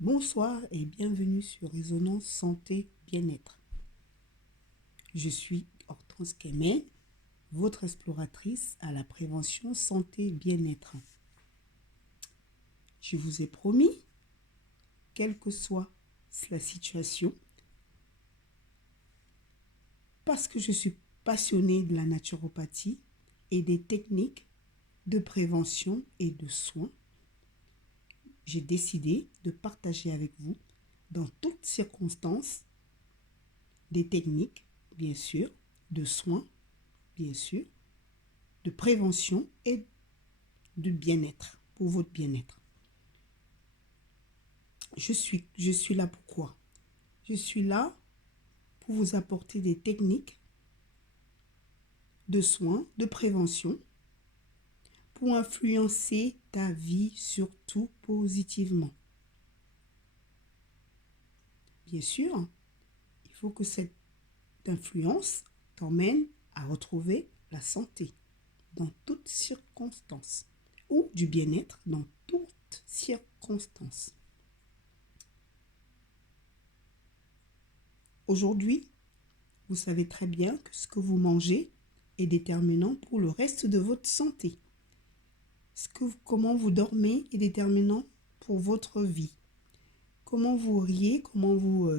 Bonsoir et bienvenue sur Résonance Santé Bien-être. Je suis Hortense Kemen, votre exploratrice à la prévention santé bien-être. Je vous ai promis, quelle que soit la situation, parce que je suis passionnée de la naturopathie et des techniques de prévention et de soins, j'ai décidé de partager avec vous, dans toutes circonstances, des techniques, bien sûr, de soins, bien sûr, de prévention et de bien-être, pour votre bien-être. Je suis là pourquoi? Je suis là pour vous apporter des techniques de soins, de prévention, pour influencer ta vie, surtout positivement. Bien sûr, il faut que cette influence t'emmène à retrouver la santé dans toutes circonstances ou du bien-être dans toutes circonstances. Aujourd'hui, vous savez très bien que ce que vous mangez est déterminant pour le reste de votre santé. Comment vous dormez est déterminant pour votre vie. Comment vous riez, comment vous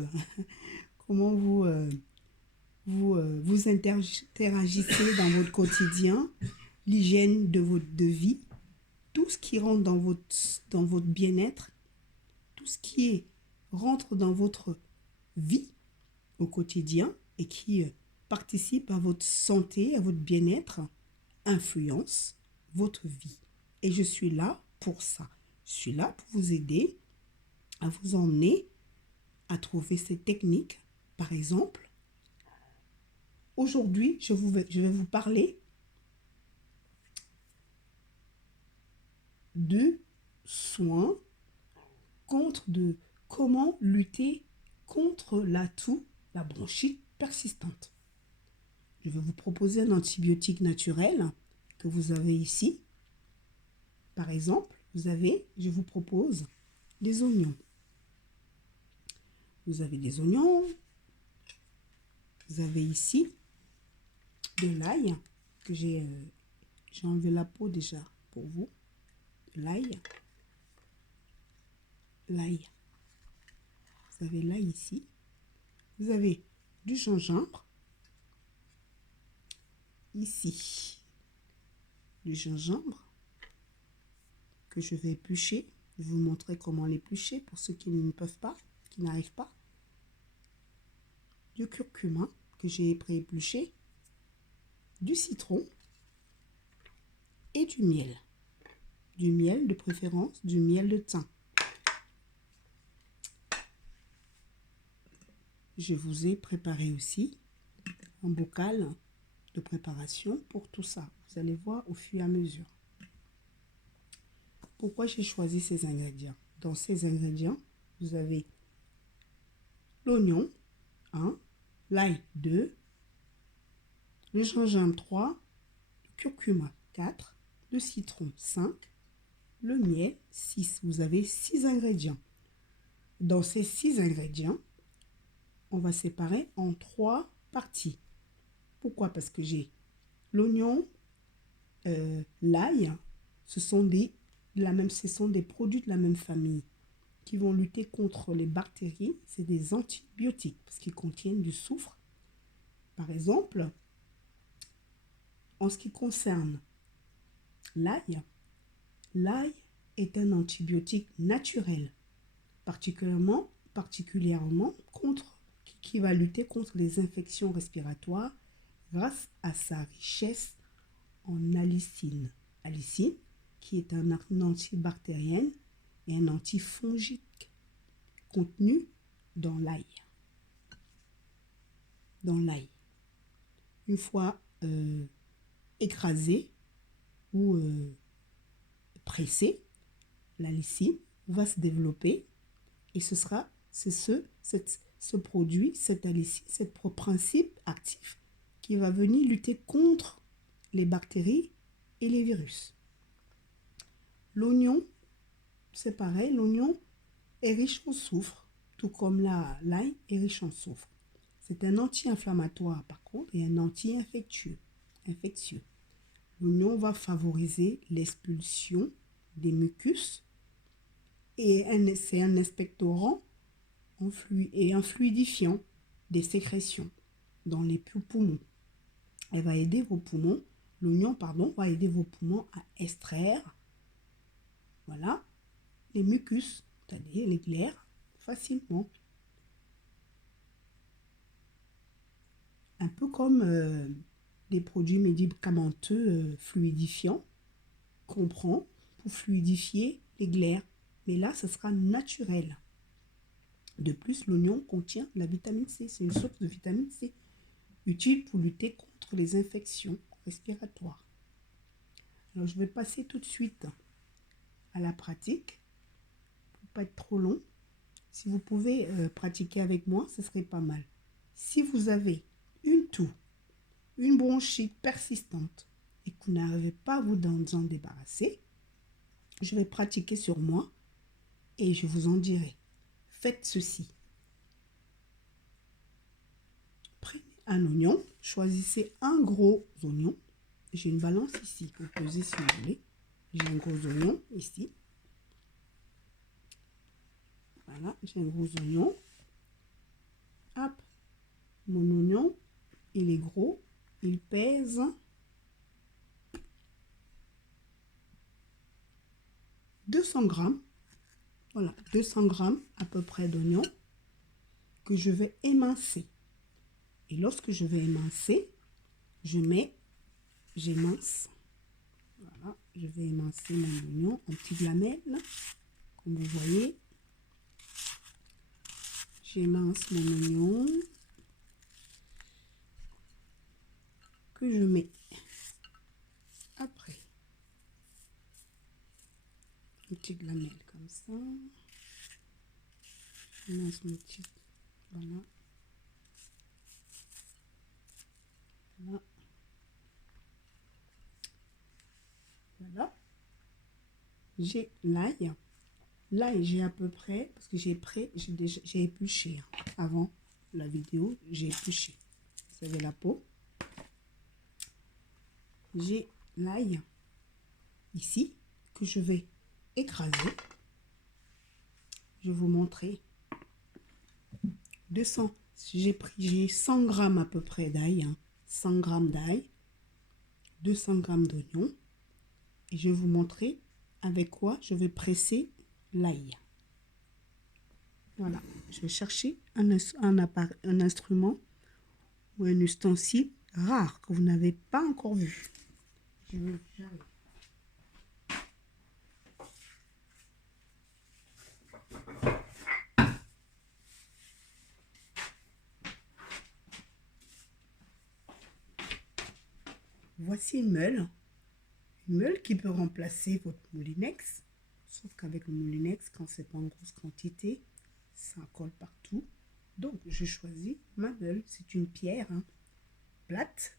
interagissez dans votre quotidien, l'hygiène de vie, tout ce qui rentre dans votre bien-être, tout ce rentre dans votre vie au quotidien et qui participe à votre santé, à votre bien-être, influence votre vie. Et je suis là pour ça. Je suis là pour vous aider à vous emmener à trouver ces techniques. Par exemple, aujourd'hui, je vais vous parler de soins de comment lutter contre la toux, la bronchite persistante. Je vais vous proposer un antibiotique naturel que vous avez ici. Par exemple, je vous propose des oignons. Vous avez des oignons. Vous avez ici de l'ail que j'ai enlevé la peau déjà pour vous. L'ail. L'ail. Vous avez l'ail ici. Vous avez du gingembre. Ici, du gingembre que je vais éplucher. Je vais vous montrer comment l'éplucher pour ceux qui ne peuvent pas, qui n'arrivent pas. Du curcuma que j'ai pré-épluché. Du citron et du miel. Du miel de préférence, du miel de thym. Je vous ai préparé aussi un bocal de préparation pour tout ça. Vous allez voir au fur et à mesure. Pourquoi j'ai choisi ces ingrédients? Dans ces ingrédients, vous avez l'oignon 1, l'ail 2, le gingembre 3, le curcuma 4, le citron 5, le miel 6. Vous avez 6 ingrédients. Dans ces 6 ingrédients, on va séparer en 3 parties. Pourquoi? Parce que j'ai l'oignon, l'ail, ce sont des produits de la même famille qui vont lutter contre les bactéries. C'est des antibiotiques parce qu'ils contiennent du soufre. Par exemple, en ce qui concerne l'ail, l'ail est un antibiotique naturel, particulièrement qui va lutter contre les infections respiratoires grâce à sa richesse en allicine. Allicine, qui est un antibactérien et un antifongique contenu dans l'ail. Dans l'ail. Une fois écrasé ou pressé, la lysine va se développer et c'est ce produit, cette allicine, ce principe actif qui va venir lutter contre les bactéries et les virus. L'oignon, c'est pareil, l'oignon est riche en soufre, tout comme l'ail est riche en soufre. C'est un anti-inflammatoire par contre et un anti-infectieux. L'oignon va favoriser l'expulsion des mucus et c'est un expectorant et un fluidifiant des sécrétions dans les poumons. Elle va aider vos poumons, l'oignon, pardon, va aider vos poumons à extraire, voilà, les mucus, c'est-à-dire les glaires, facilement. Un peu comme des produits médicamenteux fluidifiants qu'on prend pour fluidifier les glaires. Mais là, ce sera naturel. De plus, l'oignon contient la vitamine C. C'est une source de vitamine C utile pour lutter contre les infections respiratoires. Alors, je vais passer tout de suite à la pratique pour ne pas être trop long. Si vous pouvez pratiquer avec moi, ce serait pas mal. Si vous avez une toux, une bronchite persistante et que vous n'arrivez pas à vous en débarrasser, je vais pratiquer sur moi et je vous en dirai. Faites ceci. Prenez un oignon, choisissez un gros oignon. J'ai une balance ici pour peser si vous voulez. J'ai un gros oignon ici. Voilà, j'ai un gros oignon. Hop, mon oignon, il est gros. Il pèse 200 grammes. Voilà, 200 grammes à peu près d'oignon que je vais émincer. Et lorsque je vais émincer, j'émince. Voilà, je vais émincer mon oignon en petites lamelles, comme vous voyez. J'émince mon oignon que je mets après. Une petite lamelle comme ça. J'émince mon petit, voilà. Voilà. Voilà. J'ai l'ail. L'ail, j'ai à peu près, parce que j'ai épluché avant la vidéo, j'ai épluché. Vous savez la peau. J'ai l'ail ici que je vais écraser. Je vais vous montrer. J'ai 100 grammes à peu près d'ail. 100 grammes d'ail. 200 grammes d'oignon. Et je vais vous montrer avec quoi je vais presser l'ail. Voilà. Je vais chercher un instrument ou un ustensile rare que vous n'avez pas encore vu. J'arrive. Voici une meule qui peut remplacer votre moulinex, sauf qu'avec le moulinex, quand c'est pas en grosse quantité, ça colle partout. Donc, je choisis ma meule. C'est une pierre plate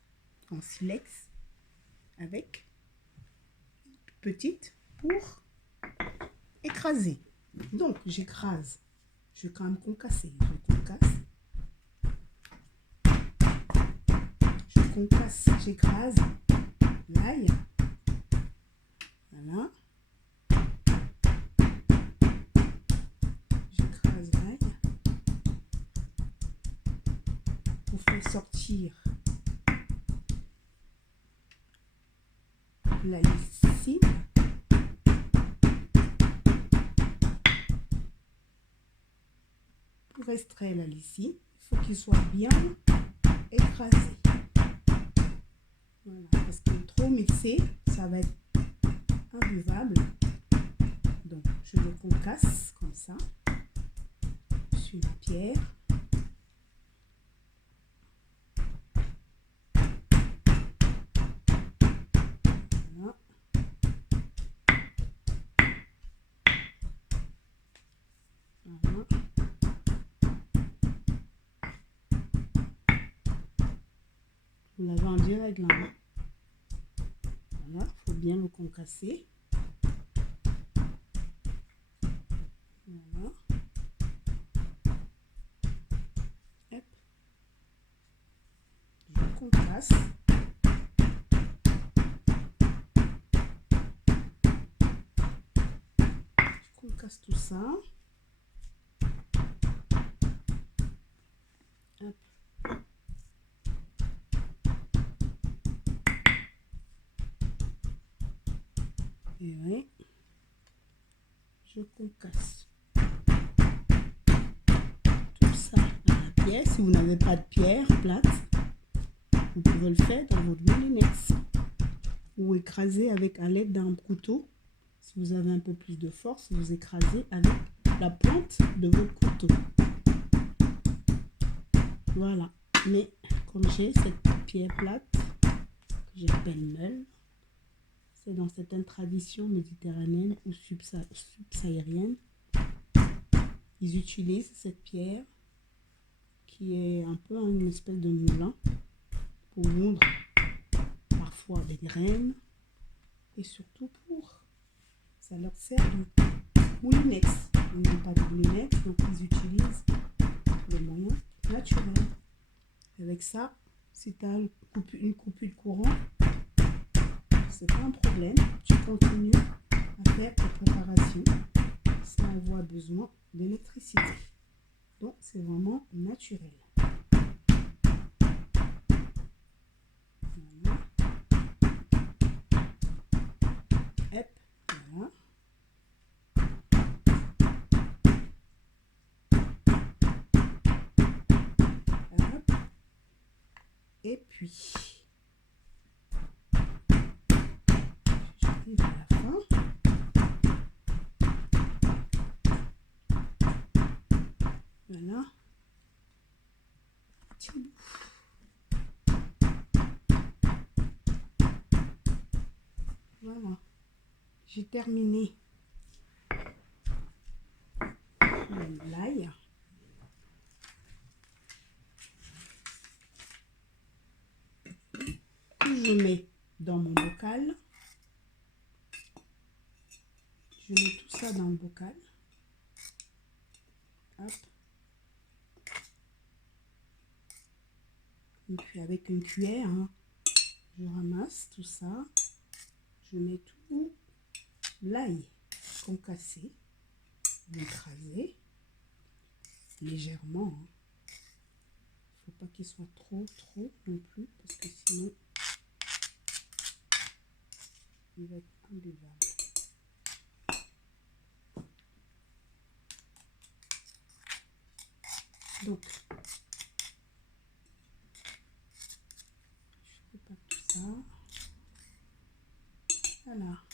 en silex avec une petite pour écraser. Donc, j'écrase. Je vais quand même concasser. Je concasse, j'écrase l'ail. Voilà. J'écrase l'ail pour faire sortir la lysine. Pour extraire la lysine, il faut qu'il soit bien écrasé. Voilà, parce que trop mixé, ça va être imbuvable. Donc, je le concasse comme ça sur la pierre. Voilà. Voilà. Vous l'avez en direct là. Voilà, il faut bien le concasser. Voilà. concasse. Je concasse tout ça. Hop. Et oui, je concasse tout ça à la pierre. Si vous n'avez pas de pierre plate, vous pouvez le faire dans votre moulinex ou écraser avec à l'aide d'un couteau. Si vous avez un peu plus de force, vous écrasez avec la pointe de votre couteau. Voilà. Mais comme j'ai cette pierre plate que j'appelle meule, c'est dans certaines traditions méditerranéennes ou subsahariennes, ils utilisent cette pierre qui est un peu une espèce de moulin pour moudre parfois des graines et surtout pour ça leur sert de moulinex. Ils n'ont pas de moulinex, donc ils utilisent les moyens naturels. Avec ça, si tu as une coupure de courant, c'est pas un problème. Tu continues à faire tes préparations sans avoir besoin d'électricité. Donc c'est vraiment naturel. Voilà. Hop, voilà. Hop. Et puis, j'arrive à la fin. Voilà. Petit bout. Voilà. J'ai terminé l'ail. Je mets dans mon bocal. Je mets tout ça dans le bocal. Hop. Et puis avec une cuillère, hein, je ramasse tout ça. Je mets tout l'ail concassé, écrasé légèrement. Hein. Faut pas qu'il soit trop non plus parce que sinon il va être imbuvable. Donc je prépare tout ça. Voilà.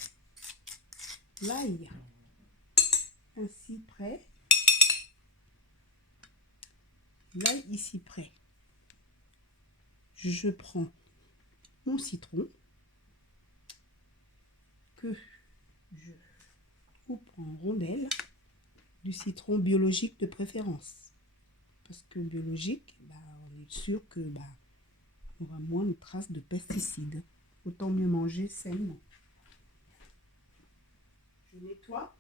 L'ail ainsi prêt. L'ail ici prêt. Je prends mon citron que je coupe en rondelles, du citron biologique de préférence. Parce que biologique, bah, on est sûr que on aura moins de traces de pesticides. Autant mieux manger sainement. Je nettoie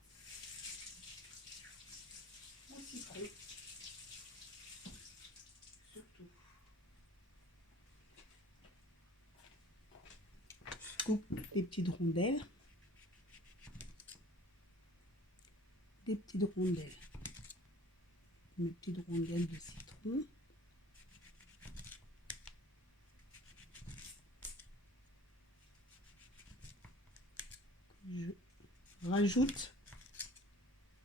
mon citron. Surtout. Je coupe des petites rondelles. Mes petites rondelles de citron. Je rajoute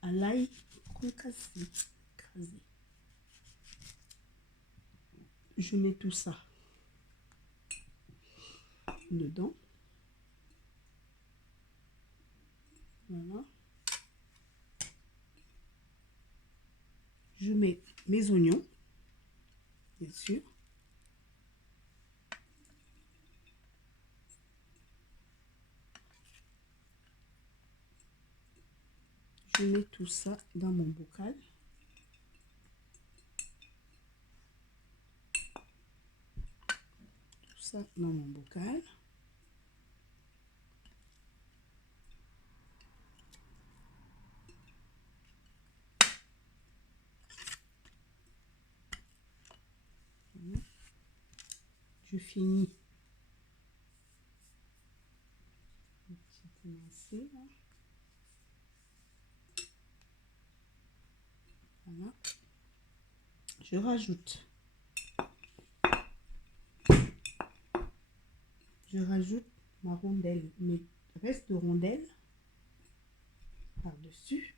à l'ail concassé, écrasé. Je mets tout ça dedans. Voilà. Je mets mes oignons, bien sûr. Je mets tout ça dans mon bocal. Tout ça dans mon bocal. je finis. Commencer, là. Voilà. Je rajoute. Je rajoute ma rondelle, mes restes de rondelles par-dessus.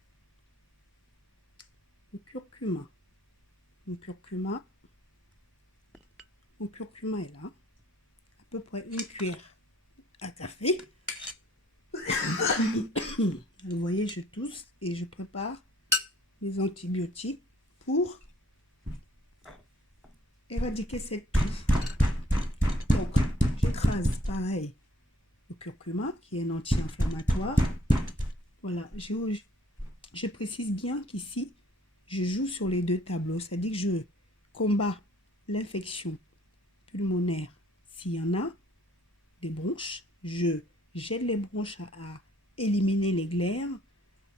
Le curcuma. Mon curcuma est là. À peu près une cuillère à café. Vous voyez, je tousse et je prépare les antibiotiques pour éradiquer cette toux. Donc, j'écrase pareil le curcuma qui est un anti-inflammatoire. Voilà, je précise bien qu'ici, je joue sur les deux tableaux. C'est-à-dire que je combats l'infection pulmonaire s'il y en a, des bronches. Je j'aide les bronches à éliminer les glaires,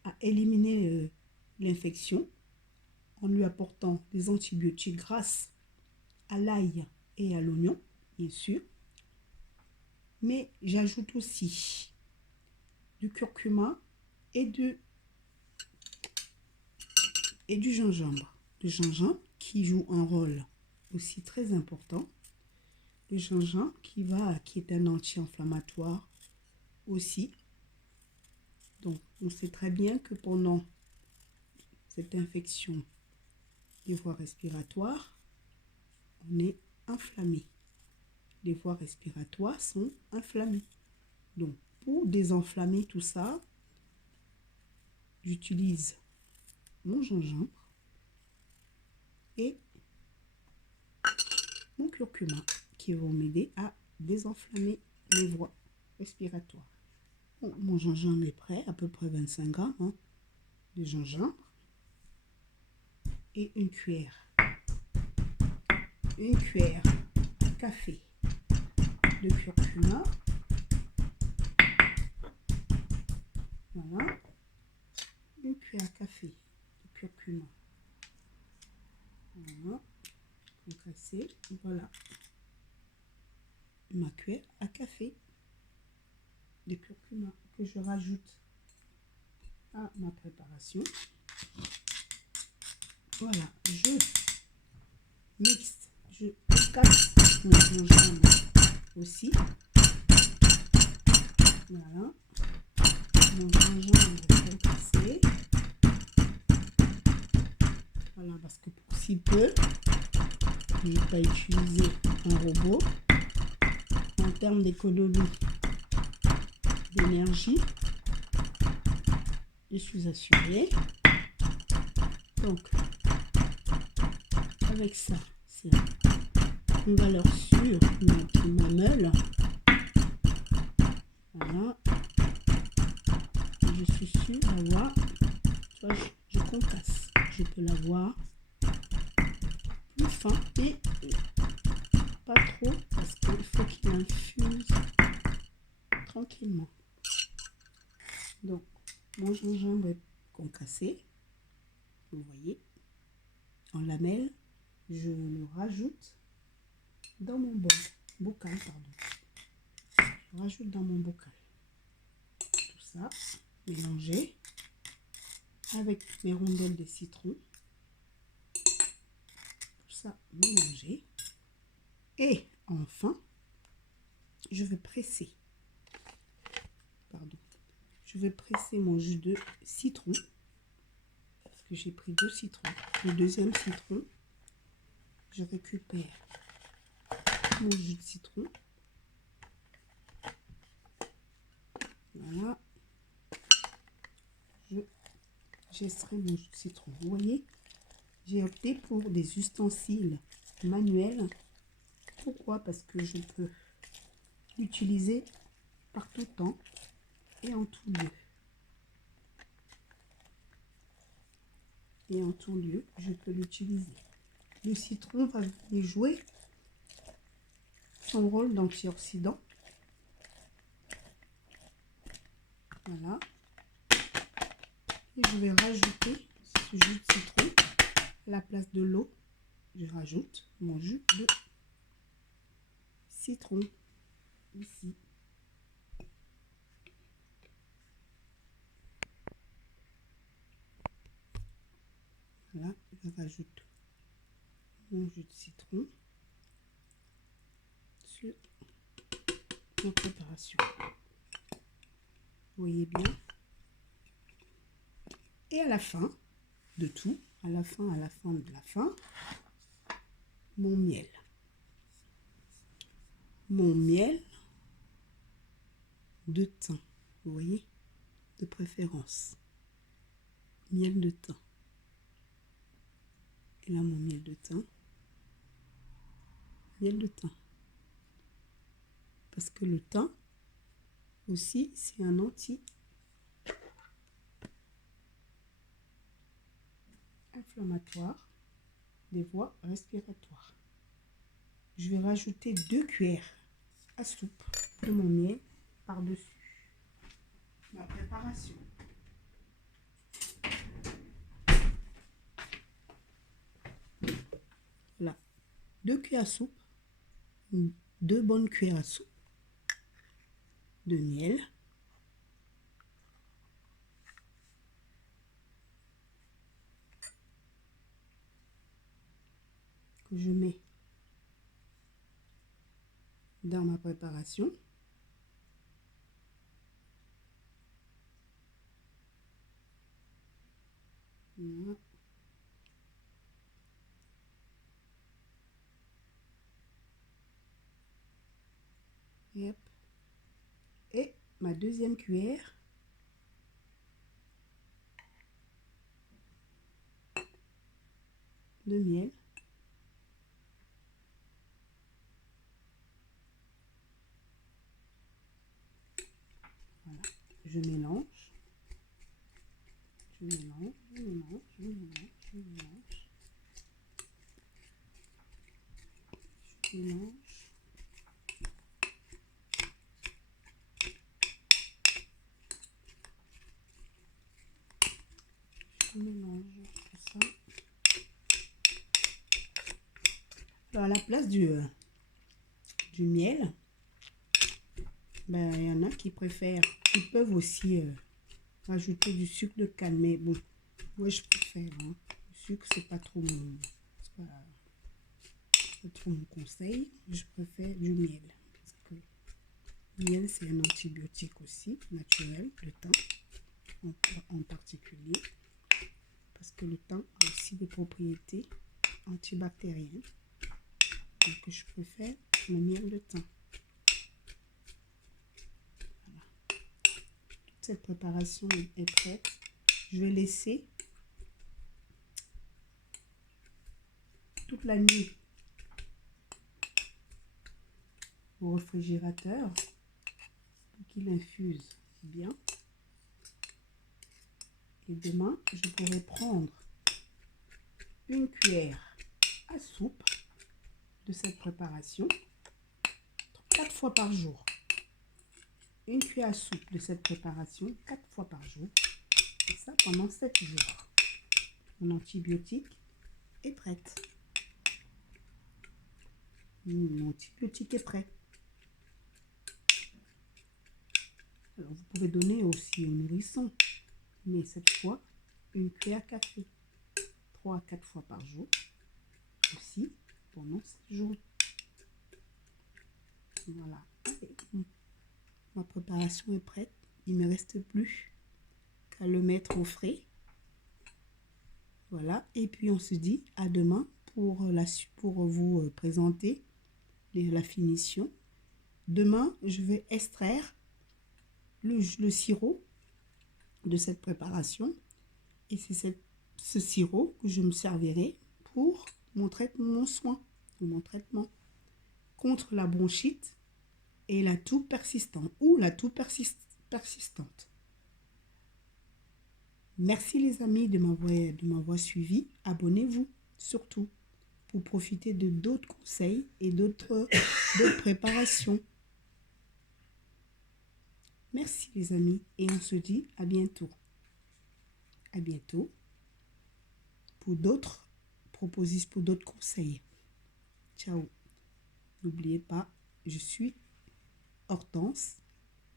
à éliminer l'infection en lui apportant des antibiotiques grâce à l'ail et à l'oignon, bien sûr. Mais j'ajoute aussi du curcuma et du gingembre. Le gingembre qui joue un rôle aussi très important. Le gingembre qui est un anti-inflammatoire aussi. Donc, on sait très bien que pendant cette infection des voies respiratoires, on est inflammé. Les voies respiratoires sont inflammées. Donc, pour désenflammer tout ça, j'utilise mon gingembre et mon curcuma qui vont m'aider à désenflammer les voies respiratoires. Bon, mon gingembre est prêt, à peu près 25 grammes de gingembre et une cuillère à café de curcuma. Voilà, une cuillère à café de curcuma. Voilà, concassé. Voilà, ma cuillère à café de curcuma que je rajoute à ma préparation. Voilà, je mixe, je casse mon gingembre aussi. Voilà, mon gingembre est cassé. Voilà, parce que pour si peu, je ne vais pas utiliser un robot. En termes d'économie d'énergie, je suis assurée. Donc, avec ça, c'est une valeur sûre qui m'ameule. Voilà. Et je suis sûre d'avoir, je concasse. Je peux l'avoir plus fin et pas trop parce qu'il faut qu'il infuse tranquillement. Donc, mon gingembre est concassé. Vous voyez, en lamelles, je le rajoute dans mon bocal, pardon. Je rajoute dans mon bocal. Tout ça, mélanger avec mes rondelles de citron. Tout ça, mélanger. Et enfin, je vais presser. Pardon. Je vais presser mon jus de citron. Parce que j'ai pris 2 citrons. Le deuxième citron, je récupère mon jus de citron. Voilà. J'extrais mon jus de citron. Vous voyez, j'ai opté pour des ustensiles manuels. Pourquoi? Parce que je peux l'utiliser par tout temps et en tout lieu. Et en tout lieu, je peux l'utiliser. Le citron va venir jouer son rôle d'antioxydant. Voilà. Et je vais rajouter ce jus de citron à la place de l'eau. Je rajoute mon jus de citron ici. Voilà, je rajoute mon jus de citron sur ma préparation. Vous voyez bien. Et à la fin de tout, à la fin de la fin, mon miel. Mon miel de thym, vous voyez, de préférence. Miel de thym. Et là, mon miel de thym. Miel de thym. Parce que le thym, aussi, c'est un anti-inflammatoire des voies respiratoires. Je vais rajouter 2 cuillères à soupe de mon miel par-dessus ma préparation. Voilà, 2 cuillères à soupe, 2 bonnes cuillères à soupe de miel. Que je mets dans ma préparation. Voilà. Et ma deuxième cuillère de miel. Voilà. Je mélange. Je mélange, je mélange, je mélange, je mélange. Je mélange. Je mélange tout ça. Alors à la place du miel, ben, il y en a qui préfèrent, qui peuvent aussi rajouter du sucre de canne. Mais bon, moi je préfère. Hein. Le sucre, c'est pas trop mon conseil. Je préfère du miel. Parce que le miel, c'est un antibiotique aussi, naturel, le thym en particulier. Parce que le thym a aussi des propriétés antibactériennes. Donc je préfère le miel de thym. Voilà. Toute cette préparation est prête. Je vais laisser toute la nuit au réfrigérateur pour qu'il infuse bien. Et demain, je pourrai prendre une cuillère à soupe de cette préparation 4 fois par jour. Une cuillère à soupe de cette préparation 4 fois par jour. Et ça pendant 7 jours. Mon antibiotique est prête. Mon antibiotique est prêt. Alors, vous pouvez donner aussi aux nourrissons. Mais cette fois, une cuillère à café. 3 à 4 fois par jour. Aussi pendant 7 jours. Voilà. Allez. Ma préparation est prête. Il ne me reste plus qu'à le mettre au frais. Voilà. Et puis on se dit à demain pour vous présenter la finition. Demain, je vais extraire le sirop de cette préparation. Et c'est ce sirop que je me servirai pour mon traitement contre la bronchite et la toux persistante ou la toux persistante. Merci les amis de m'avoir suivi. Abonnez-vous surtout pour profiter de d'autres conseils et d'autres préparations. Merci les amis et on se dit à bientôt. À bientôt pour d'autres propositions, pour d'autres conseils. Ciao. N'oubliez pas Je suis Hortense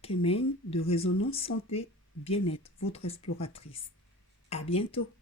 Kemen de Résonance Santé Bien-être, votre exploratrice. À bientôt.